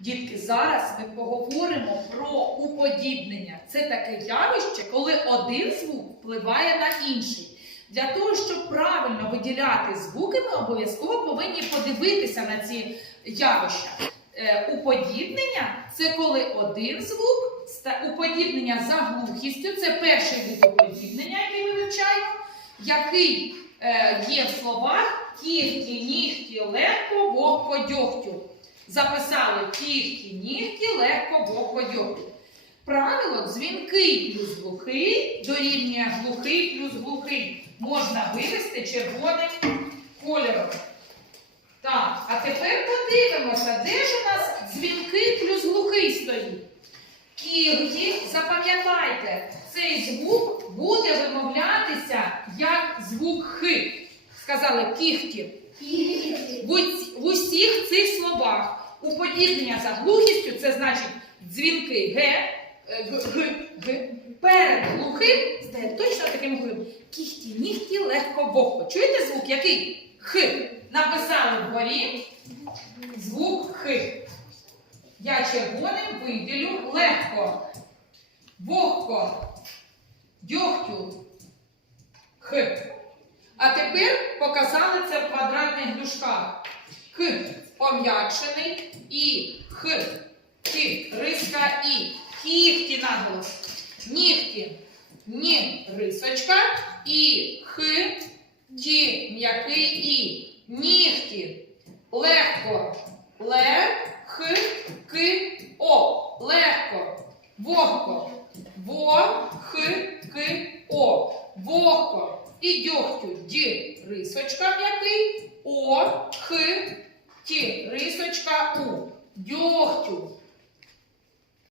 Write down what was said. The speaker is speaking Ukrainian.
Дітки, зараз ми поговоримо про уподібнення. Це таке явище, коли один звук впливає на інший. Для того, щоб правильно виділяти звуки, ми обов'язково повинні подивитися на ці явища. Е, уподібнення це коли один звук, уподібнення за глухістю, це перший вид уподібнення, який ми вивчаємо, який е, є в словах кіхті, нігті, легко, вогко, дьогтю. Записали кіхті, нігті, легко, дьогтю. Правило дзвінкий плюс глухий дорівнює глухий плюс глухий. Можна вивести червоним кольором. Так, а тепер подивимося, де ж у нас дзвінкий плюс глухий стоїть. Кігті, запам'ятайте, цей звук буде вимовлятися як звук хи. Сказали кіхті. В усіх цих словах уподібнення за глухістю це значить дзвінки г, е, г, г. Перед глухим стає точно таким глухим. Кіхті, нігті, легко, вогко. Чуєте звук який? Х. Написали вгорі звук Х. Я червоним виділю легко. Вогко. Дьогтю. Х. А тепер показали це в квадратних дужках. К пом'якшений і х. Ті, риска і. Кіхті наголос. Нігті. Ні, рисочка. І х. Ті, м'який і. Нігті. Легко. Ле, х, к, о. Легко. Вогко. Во, х, к, о. Вогко. І дьогтю. Ді, рисочка м'який. О, х, ті, рисочка у. Дьогтю.